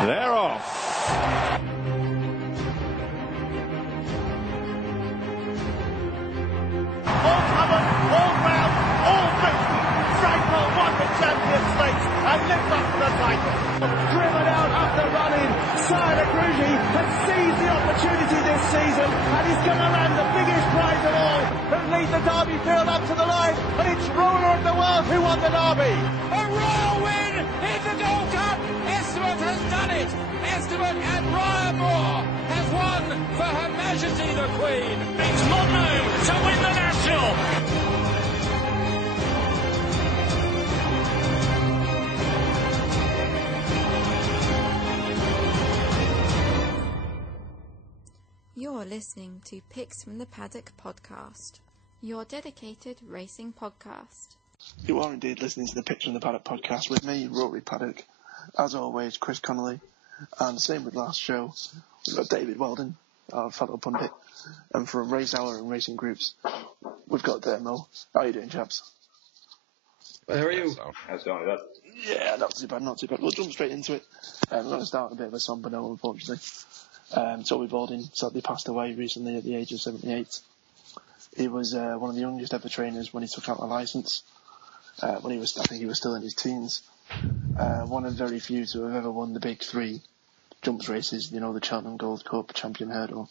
They're off. All covered, all round, all beaten. Frankel won the Champions Stakes and lives up to the title. Driven out after running, Sire Cruzy has seized the opportunity this season and he's going to land the biggest prize of all and lead the Derby field up to the line. And it's Ruler of the World who won the Derby. A royal win in the Gold Cup. Esteban has done it. Esteban and Ryan Moore has won for Her Majesty the Queen. It's Monro to win the National. You're listening to Picks from the Paddock podcast, your dedicated racing podcast. You are indeed listening to the Picks from the Paddock podcast with me, Rory Paddock. As always, Chris Connolly. And same with last show, we've got David Weldon, our fellow pundit. And from Race Hour and Racing Groups, we've got Mo. How are you doing, chaps? Well, how are you? How's it going? Yeah, not too bad, not too bad. We'll jump straight into it. We're going to start a bit of a somber note, unfortunately. Toby Balding sadly passed away recently at the age of 78. He was one of the youngest ever trainers when he took out a licence. I think he was still in his teens. One of very few to have ever won the big three jumps races, you know, the Cheltenham Gold Cup, Champion Hurdle,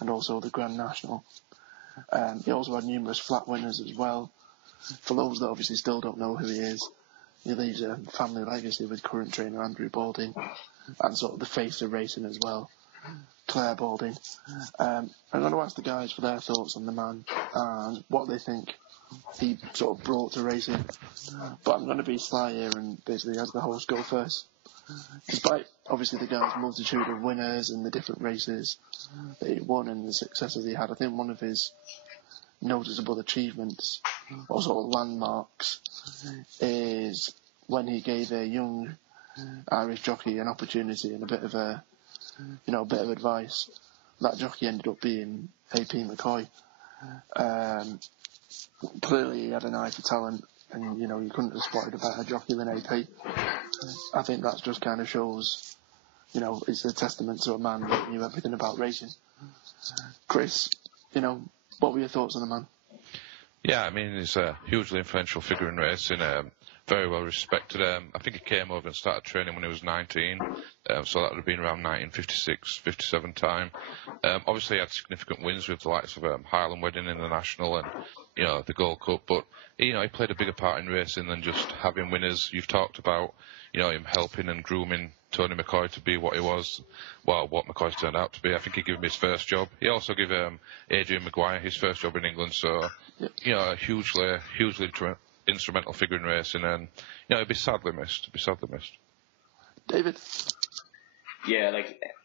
and also the Grand National. He also had numerous flat winners as well. For those that obviously still don't know who he is, he leaves a family legacy with current trainer Andrew Balding and sort of the face of racing as well, Claire Balding. I'm going to ask the guys for their thoughts on the man and what they think he sort of brought to racing. But I'm going to be sly here and basically have the host go first. Despite obviously the guy's multitude of winners and the different races that he won and the successes he had, I think one of his noticeable achievements or sort of landmarks is when he gave a young Irish jockey an opportunity and a bit of advice. That jockey ended up being AP McCoy. Clearly he had an eye for talent, and you couldn't have spotted a better jockey than AP. I think that just kind of shows, it's a testament to a man that knew everything about racing. Chris, what were your thoughts on the man? Yeah, I mean, he's a hugely influential figure in racing, very well respected. I think he came over and started training when he was 19, so that would have been around 1956, 57 time. Obviously he had significant wins with the likes of Highland Wedding in the National and, the Gold Cup, but, he played a bigger part in racing than just having winners. You've talked about, him helping and grooming Tony McCoy to be what he was, what McCoy's turned out to be. I think he gave him his first job. He also gave Adrian Maguire his first job in England, so, a hugely instrumental figure in racing, and, he'd be sadly missed. David? Yeah,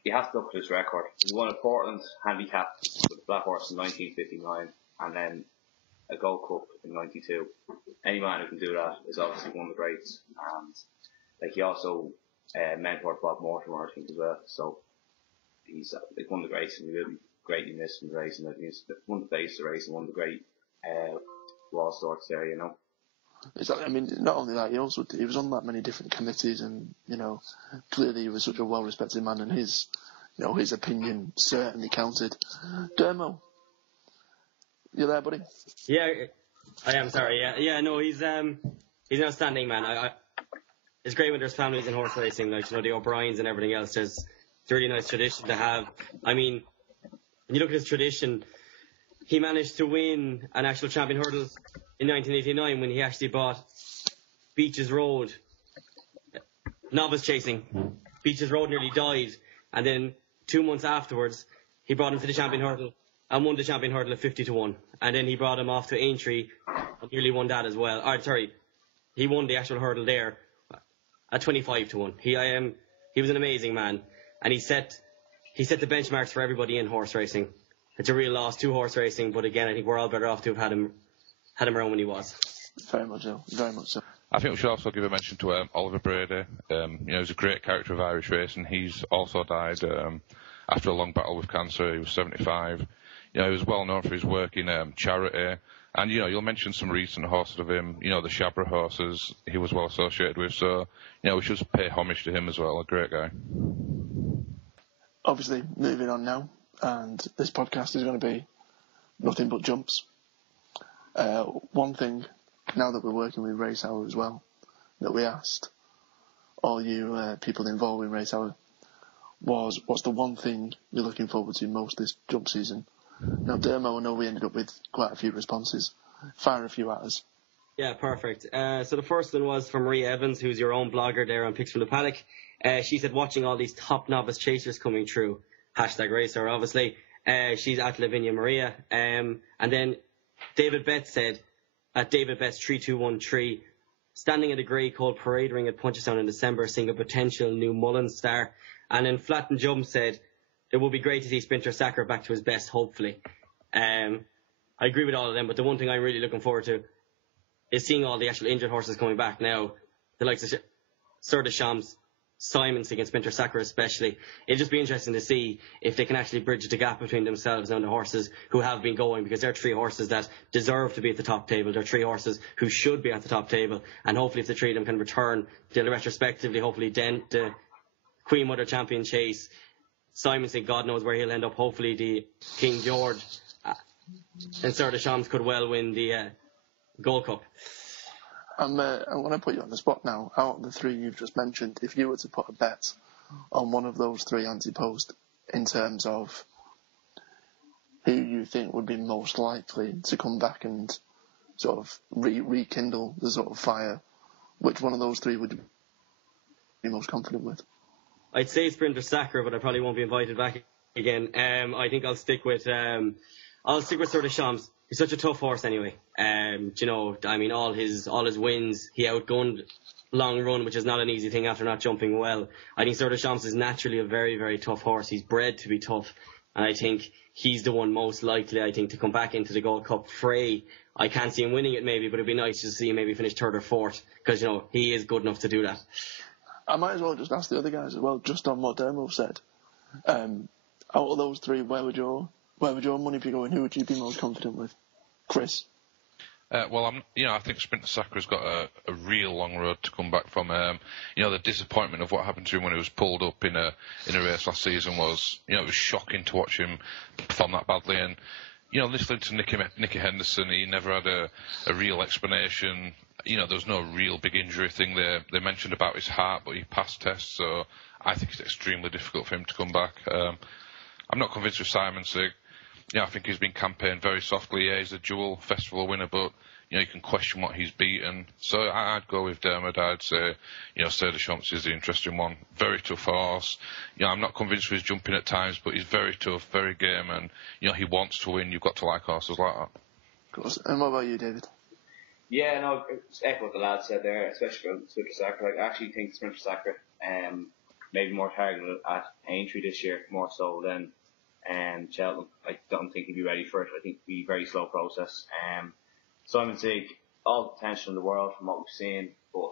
you have to look at his record. He won a Portland handicap with the Black Horse in 1959, and then a Gold Cup in 92. Any man who can do that is obviously one of the greats. And he also mentored Bob Mortimer, I think, as well. So he's one of the greats, and he will be greatly missed from racing. He's one of the face of racing, one of the great raw sorts there, Exactly. I mean, not only that, he was on that many different committees, and clearly he was such a well-respected man, and his opinion certainly counted. Dermo, you there, buddy? Yeah, I am. Sorry. Yeah. No, he's an outstanding man. It's great when there's families in horse racing, the O'Briens and everything else. It's a really nice tradition to have. I mean, when you look at his tradition, he managed to win an actual Champion Hurdle in 1989 when he actually bought Beaches Road, novice chasing. Beaches Road nearly died, and then 2 months afterwards he brought him to the Champion Hurdle and won the Champion Hurdle at 50-1, and then he brought him off to Aintree and nearly won that as well. He won the actual hurdle there at 25-1. He was an amazing man, and he set the benchmarks for everybody in horse racing. It's a real loss to horse racing, but again, I think we're all better off to have had him around when he was. Very much so. Very much so. I think we should also give a mention to Oliver Brady. He's a great character of Irish racing. He's also died after a long battle with cancer. He was 75. He was well known for his work in charity And, you'll mention some recent horses of him, the Shabra horses he was well associated with. So, we should pay homage to him as well. A great guy. Obviously, moving on now, and this podcast is going to be nothing but jumps. One thing, now that we're working with Race Hour as well, that we asked all you people involved in Race Hour was, what's the one thing you're looking forward to most this jump season? Now, Dermo, I know we ended up with quite a few responses. Fire a few at us. Yeah, perfect. So the first one was from Maria Evans, who's your own blogger there on Picks from the Paddock. She said, watching all these top novice chasers coming through. #racer, obviously. She's at Lavinia Maria. And then David Betts said, at David Betts 3213, standing at a grey cold parade ring at Punchestown in December, seeing a potential new Mullins star. And then Flatten Jump said, it would be great to see Sprinter Sacre back to his best, hopefully. I agree with all of them, but the one thing I'm really looking forward to is seeing all the actual injured horses coming back now. The likes of Sir de Champs, Simons against Sprinter Sacre especially. It'll just be interesting to see if they can actually bridge the gap between themselves and the horses who have been going, because they're 3 horses that deserve to be at the top table. They're 3 horses who should be at the top table, and hopefully if the 3 of them can return, they'll retrospectively hopefully dent the Queen Mother Champion chase. Simon said God knows where he'll end up. Hopefully the King George and Sir de Champs could well win the Gold Cup. I'm going to put you on the spot now. Out of the 3 you've just mentioned, if you were to put a bet on one of those 3 Antepost in terms of who you think would be most likely to come back and sort of rekindle the sort of fire, which one of those 3 would you be most confident with? I'd say Sprinter Sacre, but I probably won't be invited back again. I think I'll stick with Sir de Champs. He's such a tough horse anyway. All his wins, he outgunned Long Run, which is not an easy thing after not jumping well. I think Sir de Champs is naturally a very, very tough horse. He's bred to be tough, and I think he's the one most likely, to come back into the Gold Cup fray. I can't see him winning it maybe, but it'd be nice to see him maybe finish 3rd or 4th, because, he is good enough to do that. I might as well just ask the other guys as well, just on what Dermo said. Out of those 3, where would your money be going? Who would you be most confident with? Chris? I think Sprinter Sacre's got a real long road to come back from. The disappointment of what happened to him when he was pulled up in a race last season was, it was shocking to watch him perform that badly. And, listening to Nicky Henderson, he never had a real explanation. There was no real big injury thing there. They mentioned about his heart, but he passed tests, so I think it's extremely difficult for him to come back. I'm not convinced with Simon Sig. I think he's been campaigned very softly. Yeah, he's a dual festival winner, but, you can question what he's beaten. So I'd go with Dermot. I'd say, Sir de Champs is the interesting one. Very tough horse. I'm not convinced with his jumping at times, but he's very tough, very game, and, he wants to win. You've got to like horses like that. Of course. And what about you, David? Yeah, no, just echo what the lads said there, especially for Sprinter Sacre. I actually think Sprinter Sacre maybe more targeted at Aintree this year, more so than Cheltenham. I don't think he'd be ready for it. I think it'd be a very slow process. Simon Sig, all the potential in the world from what we've seen, but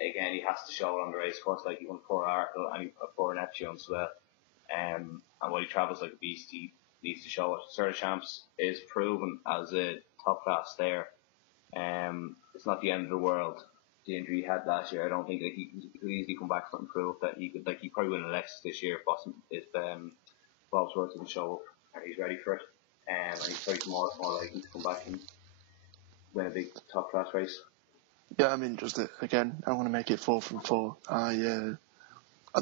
again, he has to show it on the race course, like he won Poor Arkle and Poor Neptune as well. And while he travels like a beast, he needs to show it. Sir de Champs is proven as a top class there. It's not the end of the world. The injury he had last year, I don't think that he could easily come back and prove that he could. He probably win a Lexus this year if Bob's Worth doesn't show up and he's ready for it. And he's probably more likely to come back and win a big top class race. Yeah, again, I want to make it 4 from 4. I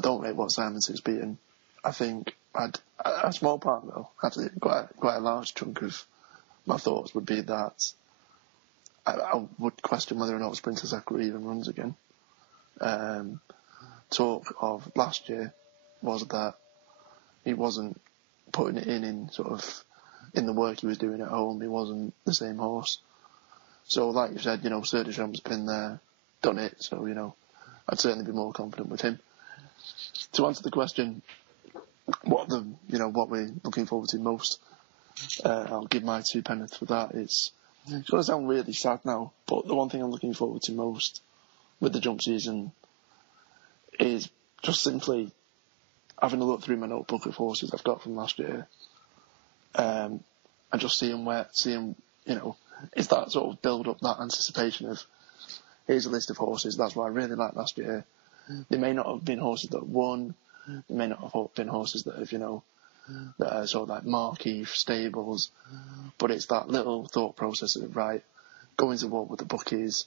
don't rate what Simon Sig's beaten. I think a small part though, actually quite a large chunk of my thoughts would be that I would question whether or not Sprinter Sacre even runs again. Talk of last year was that he wasn't putting it in the work he was doing at home. He wasn't the same horse. So like you said, Sir de Champs been there, done it. So, I'd certainly be more confident with him. To answer the question, what we're looking forward to most, I'll give my 2 penneth for that. It's going to sound really sad now, but the one thing I'm looking forward to most with the jump season is just simply having a look through my notebook of horses I've got from last year, and just seeing it's that sort of build up, that anticipation of, here's a list of horses. That's what I really liked last year. They may not have been horses that won. They may not have been horses that have, that are sort of like marquee stables. But it's that little thought process of, right, going to war with the bookies,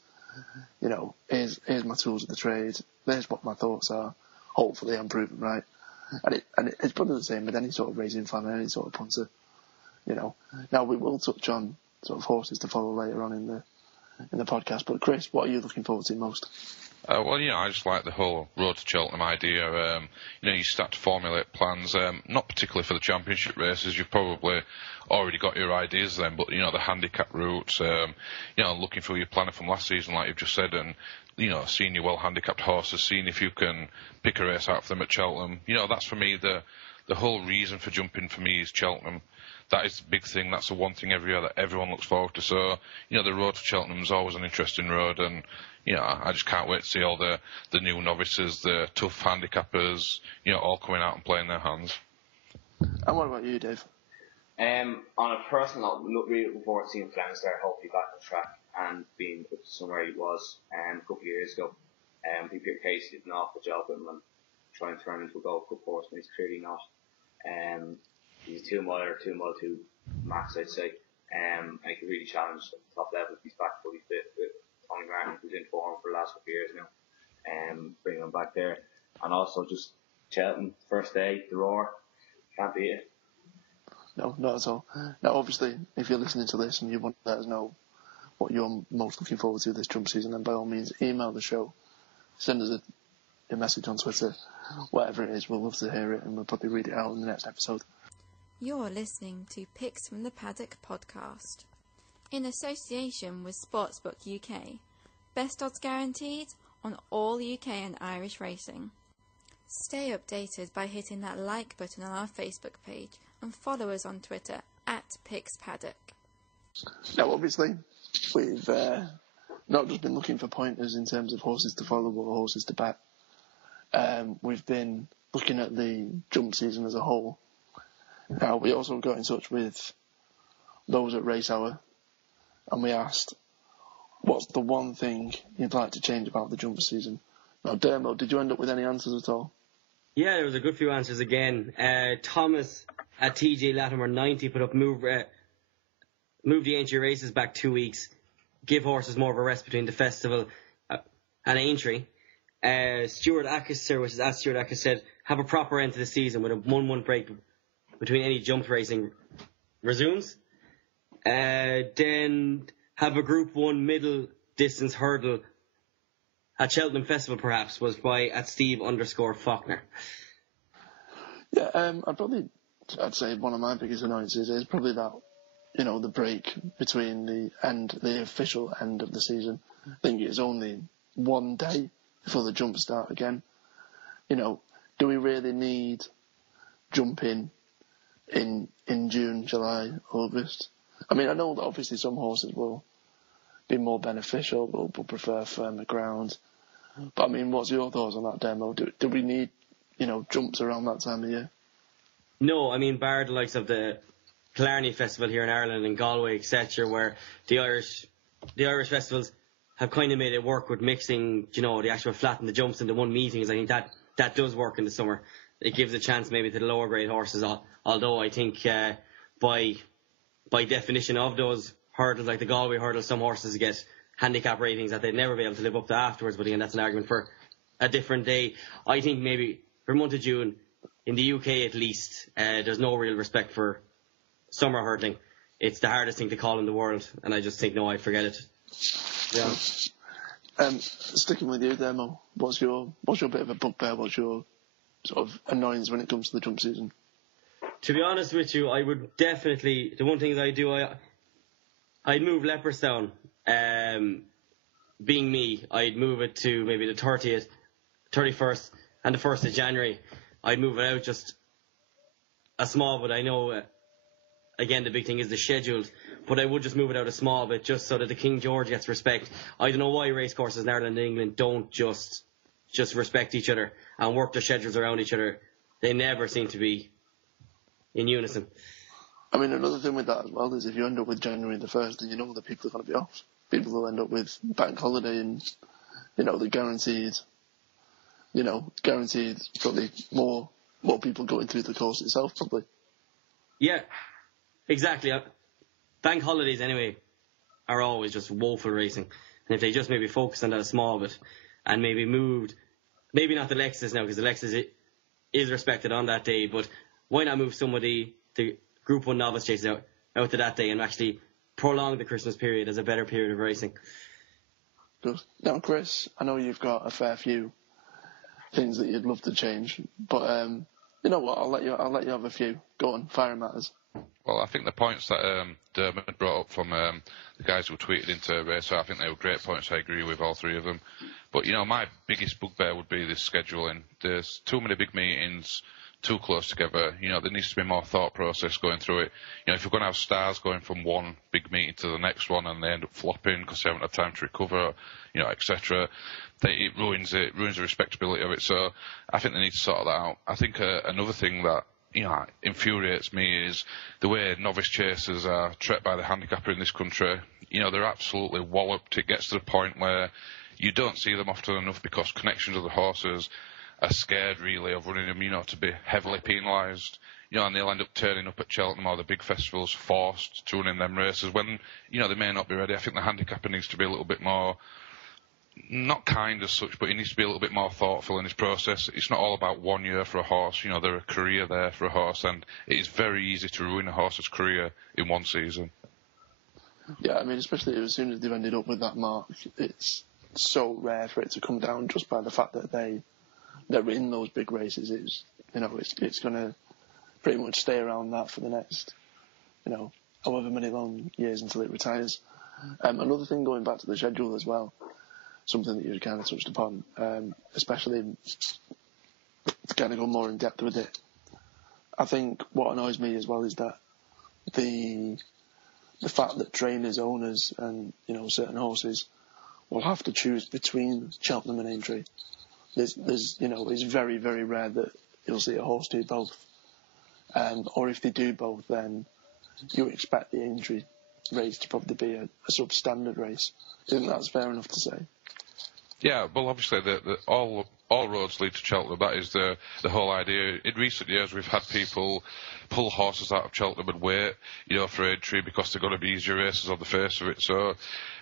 here's my tools of the trade. There's what my thoughts are. Hopefully I'm proven right. And it's probably the same with any sort of racing fan and any sort of punter. Now we will touch on sort of horses to follow later on in the podcast. But Chris, what are you looking forward to most? I just like the whole Road to Cheltenham idea. You start to formulate plans, not particularly for the championship races. You've probably already got your ideas then, but, the handicap routes, looking through your planning from last season, like you've just said, and, seeing your well-handicapped horses, seeing if you can pick a race out for them at Cheltenham. That's for me the whole reason for jumping for me is Cheltenham. That is the big thing. That's the one thing every year that everyone looks forward to. So, the road to Cheltenham is always an interesting road, and, I just can't wait to see all the new novices, the tough handicappers, all coming out and playing their hands. And what about you, Dave? On a personal note, really looking forward to seeing Flemister hopefully back on track and being up to somewhere he was a couple of years ago. I think Peter Casey did an awful job with him and trying to turn him into a Gold Cup horse, but he's clearly not. He's a 2 mile or 2 mile 2 max, I'd say. And he can really challenge at the top level if he's back fully fit with Tony Martin, who's in form for the last couple of years now. Bringing him back there. And also just Cheltenham, first day, the Roar. Can't beat it. No, not at all. Now, obviously, if you're listening to this and you want to let us know what you're most looking forward to this jump season, then by all means, email the show. Send us a message on Twitter. Whatever it is, we'll love to hear it, and we'll probably read it out in the next episode. You're listening to Picks from the Paddock podcast, in association with Sportsbook UK. Best odds guaranteed on all UK and Irish racing. Stay updated by hitting that like button on our Facebook page and follow us on Twitter @PicksPaddock. Now, obviously, we've not just been looking for pointers in terms of horses to follow or horses to back. We've been looking at the jump season as a whole. Now, we also got in touch with those at Race Hour, and we asked, what's the one thing you'd like to change about the jump season? Now, Dermot, did you end up with any answers at all? Yeah, there was a good few answers again. Thomas at TJ Latimer 90 put up move the Aintree races back 2 weeks, give horses more of a rest between the festival and Aintree. Stuart Ackister, which is at Stuart Ackister, said have a proper end to the season with a 1-1 break between any jump racing resumes. Then have a Group 1 middle distance hurdle at Cheltenham Festival, perhaps, was by at Steve_Faulkner. Yeah, I'd say one of my biggest annoyances is probably that, the break between the official end of the season. I think it's only 1 day before the jumps start again. Do we really need jumping in June, July, August? I mean, I know that obviously some horses will be more beneficial, will prefer firmer ground. But I mean, what's your thoughts on that, Demo? Do we need, jumps around that time of year? No, I mean, bar the likes of the Killarney Festival here in Ireland and Galway, etc., where the Irish festivals have kind of made it work with mixing, the actual flat and the jumps into one meetings. I think that does work in the summer. It gives a chance maybe to the lower grade horses, although I think by definition of those hurdles, like the Galway hurdle, some horses get handicap ratings that they'd never be able to live up to afterwards, but again, that's an argument for a different day. I think maybe for month of June, in the UK at least, there's no real respect for summer hurdling. It's the hardest thing to call in the world, and I just think, no, I'd forget it. Yeah. Sticking with you, Demo, what's your bit of a bugbear? What's your sort of annoyance when it comes to the jump season? To be honest with you, I would definitely, the one thing that I do, I'd move Leopardstown. Being me, I'd move it to maybe the 30th, 31st, and the 1st of January. I'd move it out just a small bit. I know, again, the big thing is the scheduled, but I would just move it out a small bit just so that the King George gets respect. I don't know why racecourses in Ireland and England don't just respect each other and work their schedules around each other. They never seem to be in unison. I mean, another thing with that as well is if you end up with January the 1st, then you know that people are going to be off. People will end up with bank holiday and, the guaranteed probably more people going through the course itself, probably. Yeah, exactly. Bank holidays, anyway, are always just woeful racing. And if they just maybe focused on that a small bit and maybe moved, maybe not the Lexus now, because the Lexus is respected on that day, but why not move somebody, the Group 1 novice chasers out to that day and actually prolong the Christmas period as a better period of racing? Good. Now, Chris, I know you've got a fair few things that you'd love to change, but you know what? I'll let you have a few. Go on, fire 'em at us. Well, I think the points that Dermot brought up from the guys who tweeted into Racer, I think they were great points. I agree with all three of them. But, my biggest bugbear would be this scheduling. There's too many big meetings, too close together. There needs to be more thought process going through it. If you're going to have stars going from one big meeting to the next one and they end up flopping because they haven't had time to recover, etc., it ruins the respectability of it. So I think they need to sort that out. I think another thing that infuriates me is the way novice chasers are treated by the handicapper in this country. They're absolutely walloped. It gets to the point where you don't see them often enough because connections of the horses are scared, really, of running them, to be heavily penalised. And they'll end up turning up at Cheltenham or the big festivals forced to run in them races when, they may not be ready. I think the handicapper needs to be a little bit more, not kind as such, but he needs to be a little bit more thoughtful in his process. It's not all about 1 year for a horse. There are a career there for a horse, and it is very easy to ruin a horse's career in one season. Yeah, I mean, especially as soon as they've ended up with that mark, it's so rare for it to come down just by the fact that they're in those big races. It's going to pretty much stay around that for the next, however many long years until it retires. Another thing going back to the schedule as well, something that you kind of touched upon, especially to kind of go more in depth with it. I think what annoys me as well is that the fact that trainers, owners, and certain horses will have to choose between Cheltenham and Aintree. It's very, very rare that you'll see a horse do both. Or if they do both, then you expect the Aintree race to probably be a substandard race. I think that's fair enough to say. Yeah, well, obviously, all roads lead to Cheltenham. That is the whole idea. In recent years, we've had people pull horses out of Cheltenham and wait, for Aintree because they're going to be easier races on the face of it. So,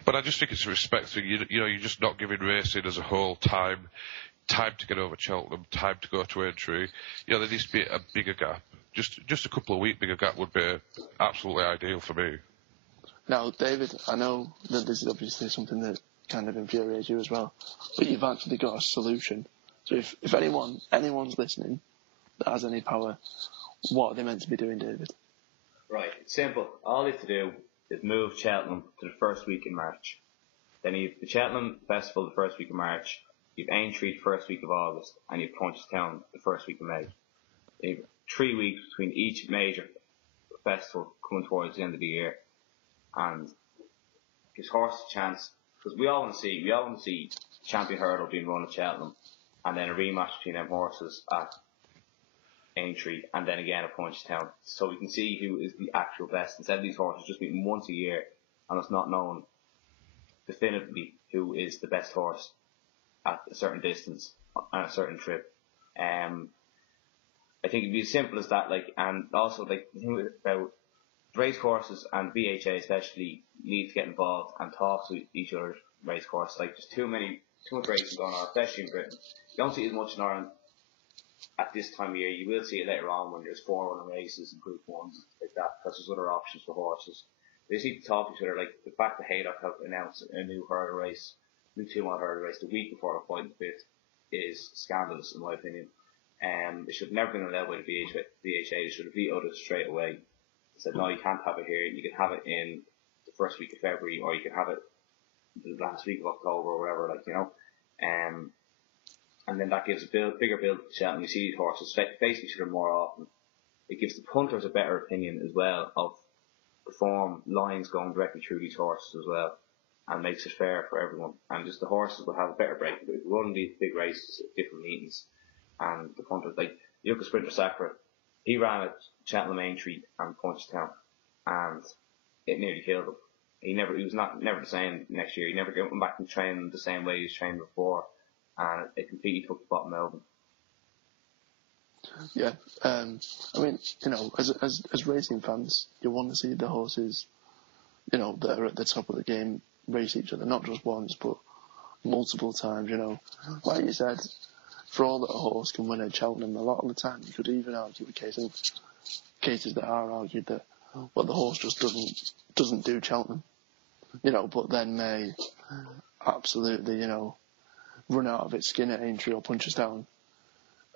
but I just think it's a respect thing. You're just not giving racing as a whole time to get over Cheltenham, time to go to Aintree. There needs to be a bigger gap. Just a couple of week bigger gap would be absolutely ideal for me. Now, David, I know that this is obviously something that kind of infuriates you as well, but you've actually got a solution. So if anyone's listening that has any power, what are they meant to be doing, David? Right, it's simple. All they have to do is move Cheltenham to the first week in March. Then you have the Cheltenham Festival the first week of March, you have Aintree the first week of August, and you have Punchestown the first week of May. You have 3 weeks between each major festival coming towards the end of the year, and gives horses a chance. Because we all want to see Champion Hurdle being run at Cheltenham, and then a rematch between them horses at Aintree, and then again at Punchestown, so we can see who is the actual best. Instead of these horses just beaten once a year, and it's not known definitively who is the best horse at a certain distance on a certain trip. I think it'd be as simple as that. And also the thing about race courses and VHA especially need to get involved and talk to each other's race courses. There's too much racing going on, especially in Britain. You don't see as much in Ireland at this time of year. You will see it later on when there's 4-runner races and Group 1s like that, because there's other options for horses. They just need to talk to each other. The fact that Haydock have announced a new hurdle race, new 2-mile hurdle race the week before the fight bit is scandalous in my opinion. It should have never been allowed by the VHA. They should have vetoed it straight away. Said, no, you can't have it here. You can have it in the first week of February, or you can have it the last week of October, or whatever, and then that gives a bigger build to Cheltenham. You see these horses face each other more often. It gives the punters a better opinion as well of the form lines going directly through these horses as well, and makes it fair for everyone. And just the horses will have a better break. They run these big races at different meetings, and the punters, you look at Sprinter Sacre, he ran at Cheltenham, Aintree and Punchestown, and it nearly killed him. He was never the same next year. He never went back and trained the same way he was trained before, and it completely took the bottom out of him. Yeah, I mean, as racing fans, you want to see the horses, that are at the top of the game race each other, not just once, but multiple times. Like you said, for all that a horse can win at Cheltenham, a lot of the time you could even argue cases that are argued that the horse just doesn't do Cheltenham, but then may absolutely, run out of its skin at Aintree or punch us down.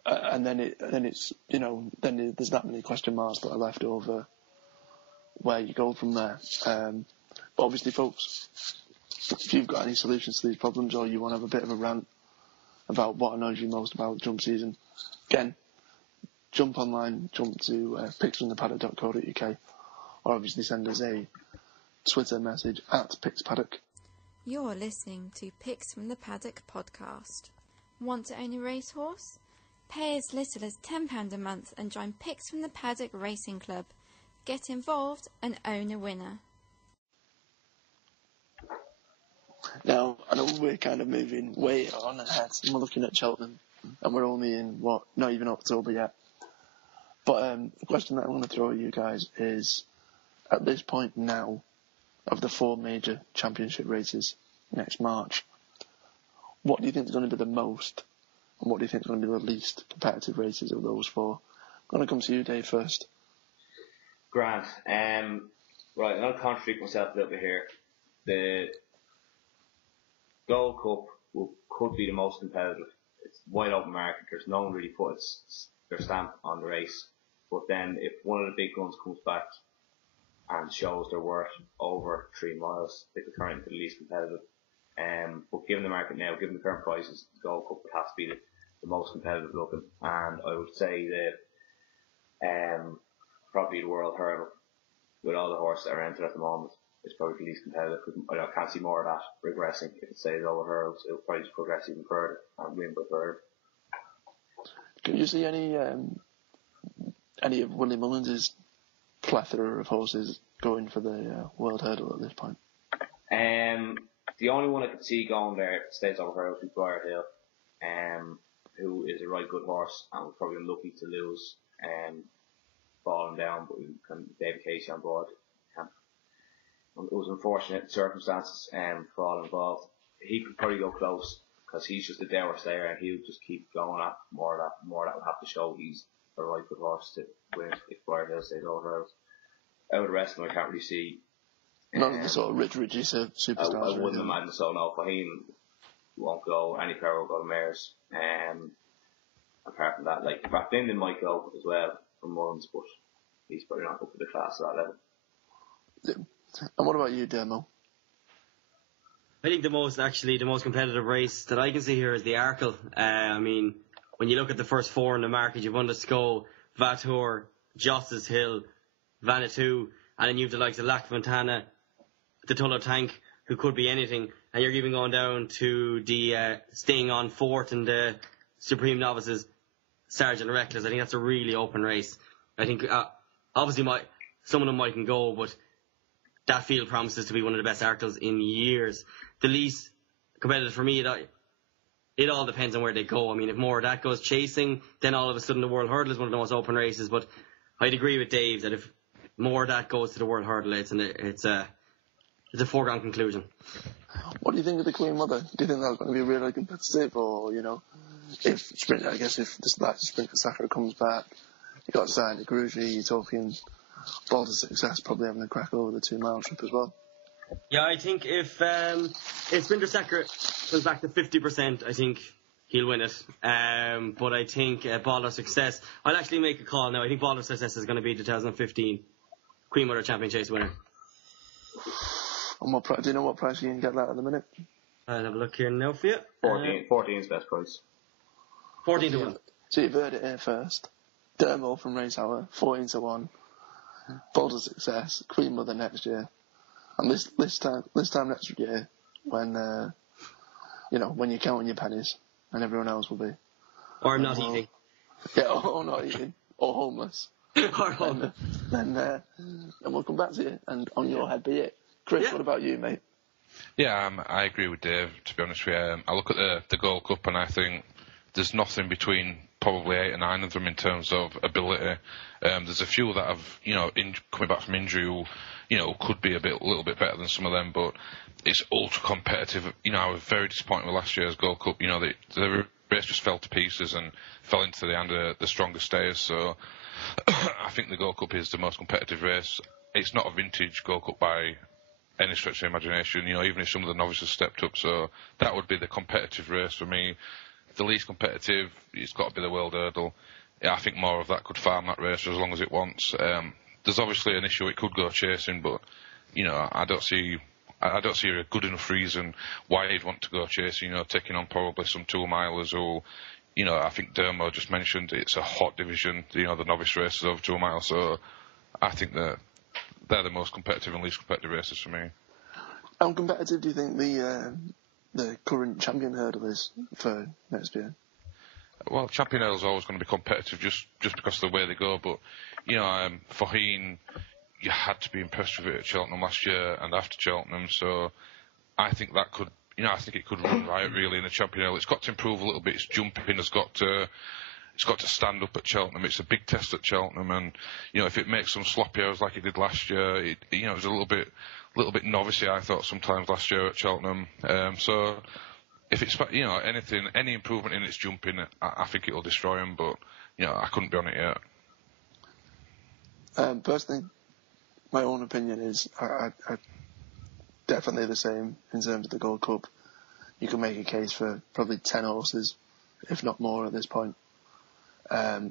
And then there's that many question marks that are left over where you go from there. But obviously, folks, if you've got any solutions to these problems, or you want to have a bit of a rant about what annoys you most about jump season, again, jump online, jump to picksfromthepaddock.co.uk, or obviously send us a Twitter message at PicksPaddock. You're listening to Picks from the Paddock podcast. Want to own a racehorse? Pay as little as £10 a month and join Picks from the Paddock Racing Club. Get involved and own a winner. Now, I know we're kind of moving way on ahead. We're looking at Cheltenham, and we're only in, not even October yet. But the question that I want to throw at you guys is, at this point now, of the 4 major championship races next March, what do you think is going to be the most, and what do you think is going to be the least competitive races of those 4? I'm going to come to you, Dave, first. Grant. Right, I'm going to contradict myself a little bit here. The Gold Cup could be the most competitive. It's wide open market. There's no one really put their stamp on the race. But then if one of the big guns comes back and shows their worth over 3 miles, they could turn it into the least competitive. But given the market now, given the current prices, the Gold Cup would have to be the most competitive looking. And I would say that probably the World Hurdle, with all the horses that are entered at the moment, is probably the least competitive. I can't see more of that regressing. If it stays over hurdles, it will probably just progress even further and win by further. Can you see any of Willie Mullins' plethora of horses going for the World Hurdle at this point? The only one I could see going there if it stays over hurdles is Briar Hill, who is a right good horse and was probably unlucky to lose falling down, but David Casey on board. It was unfortunate circumstances for all involved. He could probably go close because he's just a dour stayer and he would just keep going at more that would have to show he's a right good horse to win if Briar Hill stays over. Out of the rest of them, I can't really see. None of the sort of Ritchie superstars. I wouldn't imagine so. No, Fahim won't go. Any pair will go to Mares. Apart from that, like Brad Linden might go as well from Mullins, but he's probably not up to the class at that level. Yeah. And what about you, Demo? I think the most competitive race that I can see here is the Arkle. I mean, when you look at the first 4 in the market, you've Undersco, Vatour, Justice Hill, Vanuatu, and then you've the likes of Lac Fontana, the Tullow Tank, who could be anything, and you're even going down to the staying on 4th in the Supreme Novices, Sergeant Reckless. I think that's a really open race. I think obviously some of them mightn't go, but that field promises to be one of the best Arkles in years. The least competitive for me, it all depends on where they go. I mean, if more of that goes chasing, then all of a sudden the World Hurdle is one of the most open races. But I'd agree with Dave that if more of that goes to the World Hurdle, it's a foregone conclusion. What do you think of the Queen Mother? Do you think that's going to be really competitive, or if the Sprint Sakura comes back, you got Santa Grugy, you're talking Balls of Success probably having a crack over the 2 mile trip as well. Yeah, I think if Sprinter Sakura goes back to 50%, I think he'll win it. But I think Ball of Success, I'll actually make a call now. I think Ball of Success is going to be 2015 Queen Mother Champion Chase winner. And do you know what price you can get that at the minute? I'll have a look here now for you. 14 is best price. 14 to 1. So you've heard it here first. Dermo from Race Hour, 14 to 1. Bold of Success, Queen Mother next year. And this time next year, when when you're counting your pennies, and everyone else will be. Or not eating. Yeah, or not eating. Or homeless. Or homeless. then we'll come back to you, and on your head be it. Chris, what about you, mate? Yeah, I agree with Dave, to be honest with you. I look at the Gold Cup and I think there's nothing between probably 8 or 9 of them in terms of ability. There's a few that have, coming back from injury who, could be a little bit better than some of them, but it's ultra competitive. I was very disappointed with last year's Gold Cup. The race just fell to pieces and fell into the hand of the strongest stayers. So I think the Gold Cup is the most competitive race. It's not a vintage Gold Cup by any stretch of the imagination, even if some of the novices stepped up. So that would be the competitive race for me. The least competitive, it's got to be the World Hurdle. Yeah, I think more of that could farm that race for as long as it wants. There's obviously an issue it could go chasing, but I don't see a good enough reason why he'd want to go chasing. Taking on probably some 2-milers who, I think Dermo just mentioned it's a hot division. The novice races over 2 miles. So I think that they're the most competitive and least competitive races for me. How competitive do you think the current champion hurdle is for next year? Well, champion hurdle is always going to be competitive just because of the way they go. But Faugheen, you had to be impressed with it at Cheltenham last year and after Cheltenham. So I think that could, I think it could run riot really in the champion hurdle. It's got to improve a little bit. Its jumping has got to. It's got to stand up at Cheltenham. It's a big test at Cheltenham, and if it makes some sloppy errors like it did last year, it was a little bit novice-y, I thought sometimes last year at Cheltenham. So if it's any improvement in its jumping, I think it'll destroy him. But I couldn't be on it yet. Personally, my own opinion is I definitely the same in terms of the Gold Cup. You can make a case for probably 10 horses, if not more, at this point.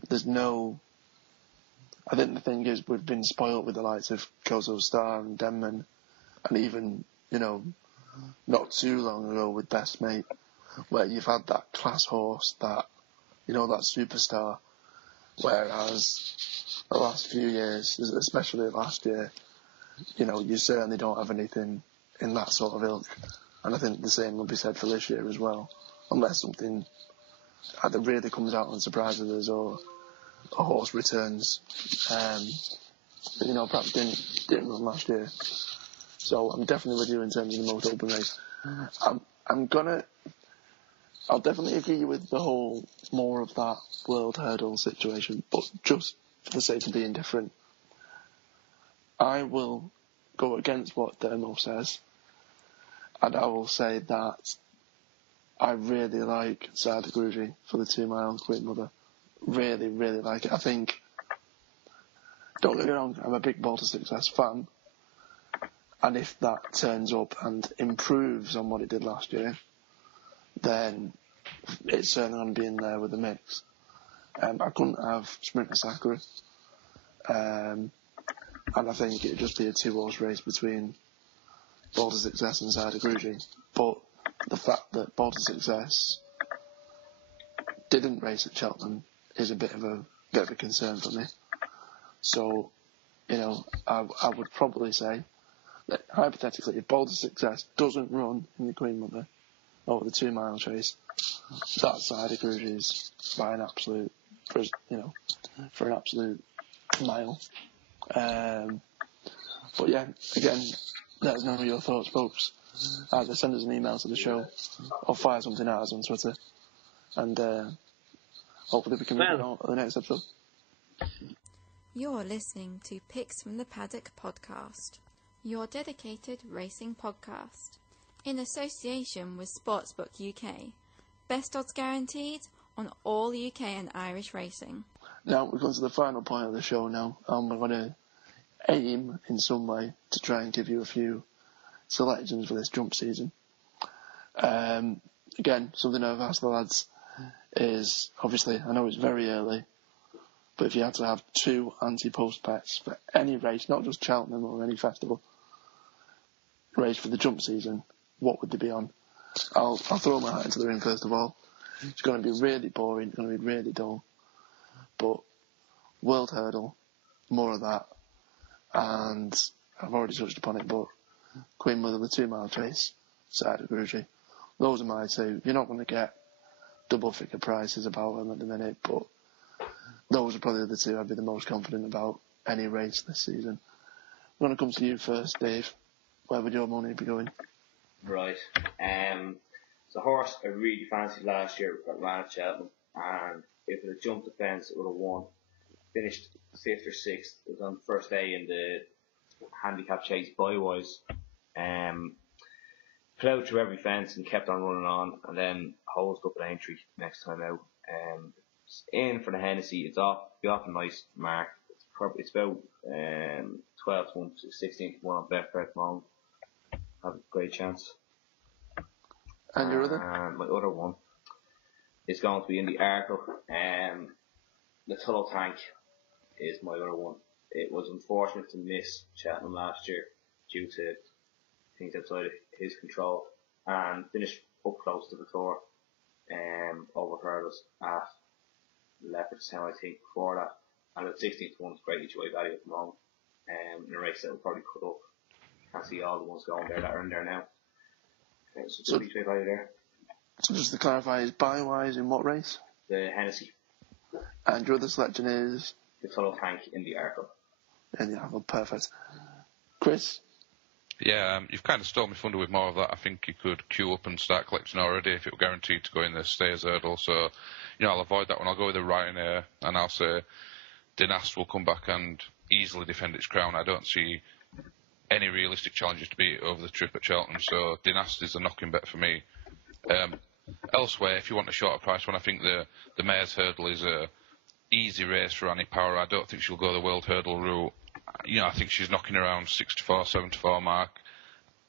There's no. I think the thing is we've been spoilt with the likes of Kozo Star and Denman, and even not too long ago with Best Mate, where you've had that class horse, that that superstar. Whereas the last few years, especially last year, you certainly don't have anything in that sort of ilk, and I think the same will be said for this year as well, unless something either really comes out and surprises us, or a horse returns, perhaps didn't run last year. So I'm definitely with you in terms of the most open race. I'll definitely agree with the whole more of that World Hurdle situation, but just for the sake of being different, I will go against what Dermo says, and I will say that I really like Sada Gruji for the 2 mile Queen Mother. Really, really like it. I think, don't get me wrong, I'm a big Ball to Success fan. And if that turns up and improves on what it did last year, then it's certainly going to be in there with the mix. I couldn't have Sprinter Sakura. And I think it'd just be a 2-horse race between Ball to Success and Sada Gruji. But the fact that Ball to Success didn't race at Cheltenham is a bit of a concern for me. So, I would probably say that hypothetically, if Ball to Success doesn't run in the Queen Mother over the 2 mile chase, that side of Gruji is by an absolute, for an absolute mile. But yeah, again, let us know your thoughts, folks. Either send us an email to the show or fire something at us on Twitter, and hopefully we can move on to the next episode. You're listening to Picks from the Paddock podcast, your dedicated racing podcast, in association with Sportsbook UK. Best odds guaranteed on all UK and Irish racing. Now we've gone to the final point of the show now, and we're going to aim in some way to try and give you a few selections for this jump season. Again, something I've asked the lads is, obviously, I know it's very early, but if you had to have 2 Antepost bets for any race, not just Cheltenham or any festival race for the jump season, what would they be on? I'll throw my hat into the ring first of all. It's going to be really boring, it's going to be really dull, but World Hurdle, more of that, and I've already touched upon it, but Queen Mother, the 2 mile chase, Sada Gruji. Those are my 2. You're not going to get double figure prices about them at the minute, but those are probably the 2 I'd be the most confident about any race this season. I'm going to come to you first, Dave. Where would your money be going? Right. The horse I really fancied last year ran at Cheltenham, and if it had jumped the fence, it would have won. Finished 5th or 6th. It was on the first day in the handicap chase Bywise. Ploughed through every fence and kept on running on, and then hosed up an entry next time out. It's in for the Hennessy. It's off a nice mark. It's about 12th one to 16th one on Betfair at the moment. Have a great chance. And your other? My other one is going to be in the Arkle. The Tullow Tank is my other one. It was unfortunate to miss Cheltenham last year due to things outside of his control, and finished up close to the Tour. Over hurdles at Leopardstown, I think, before that. And the 16th one's great each way value at the moment. In a race that will probably cut up. Can't see all the ones going there that are in there now. So each way value there. So just to clarify, is Bywise in what race? The Hennessy. And your other selection is? The Tullow Tank in the Arkle. In the Arkle, perfect. Chris? Yeah, you've kind of stole my thunder with more of that. I think you could queue up and start collecting already if it were guaranteed to go in the Stayers hurdle. So, I'll avoid that one. I'll go with the Ryanair, and I'll say Dynast will come back and easily defend its crown. I don't see any realistic challenges to beat it over the trip at Cheltenham, so Dynast is a knocking bet for me. Elsewhere, if you want a shorter price one, I think the Mayor's Hurdle is a easy race for Annie Power. I don't think she'll go the World Hurdle route. I think she's knocking around 64, 74 mark.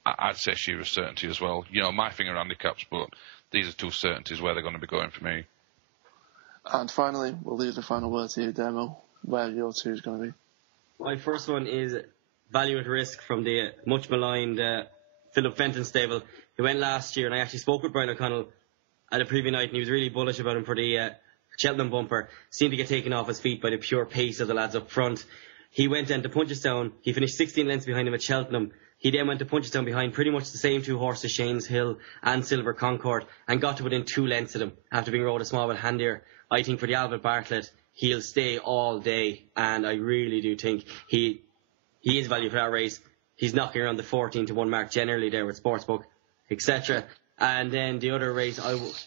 I'd say she's a certainty as well. My finger handicaps, but these are two certainties where they're going to be going for me. And finally, we'll leave the final word to you, Demo, where your two is going to be. My first one is Value at Risk from the much maligned Philip Fenton stable. He went last year, and I actually spoke with Brian O'Connell at a preview night, and he was really bullish about him for the Cheltenham bumper. Seemed to get taken off his feet by the pure pace of the lads up front. He went into Punchestown. He finished 16 lengths behind him at Cheltenham. He then went to Punchestown behind pretty much the same two horses, Shane's Hill and Silver Concord, and got to within 2 lengths of them after being rode a small bit handier. I think for the Albert Bartlett, he'll stay all day, and I really do think he is value for that race. He's knocking around the 14 to 1 mark generally there with Sportsbook, etc. And then the other race, I was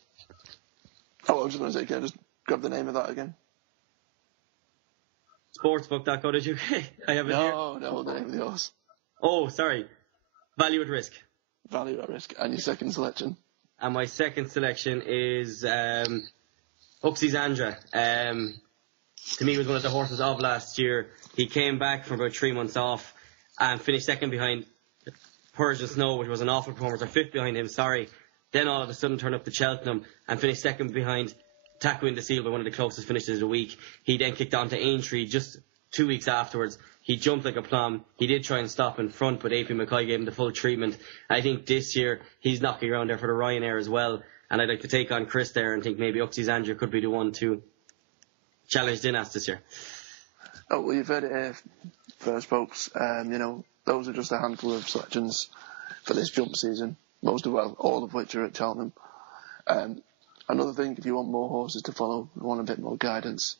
just going to say, can I just grab the name of that again? Sportsbook.co.uk. I have it here. No, the name of the horse. Oh, sorry. Value at Risk. Value at Risk. And your second selection? And my second selection is Uxie's Andra. To me, was one of the horses of last year. He came back from about 3 months off and finished second behind Persian Snow, which was an awful performance, or 5th behind him, sorry. Then all of a sudden turned up to Cheltenham and finished second behind Taquin the Seal by one of the closest finishes of the week. He then kicked on to Aintree just 2 weeks afterwards. He jumped like a plum. He did try and stop in front, but AP McCoy gave him the full treatment. I think this year he's knocking around there for the Ryanair as well. And I'd like to take on Chris there and think maybe Uxie's Andrew could be the one to challenge Dynast this year. Oh, well, you've heard it here first, folks. Those are just a handful of selections for this jump season. All of which are at Cheltenham. Another thing, if you want more horses to follow, you want a bit more guidance,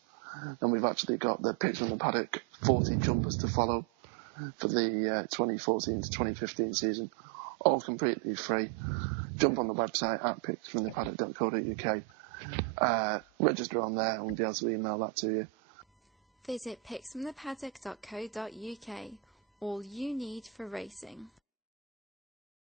then we've actually got the Picks from the Paddock 40 jumpers to follow for the 2014 to 2015 season. All completely free. Jump on the website at picksfromthepaddock.co.uk. Register on there and we'll be able to email that to you. Visit picksfromthepaddock.co.uk. All you need for racing.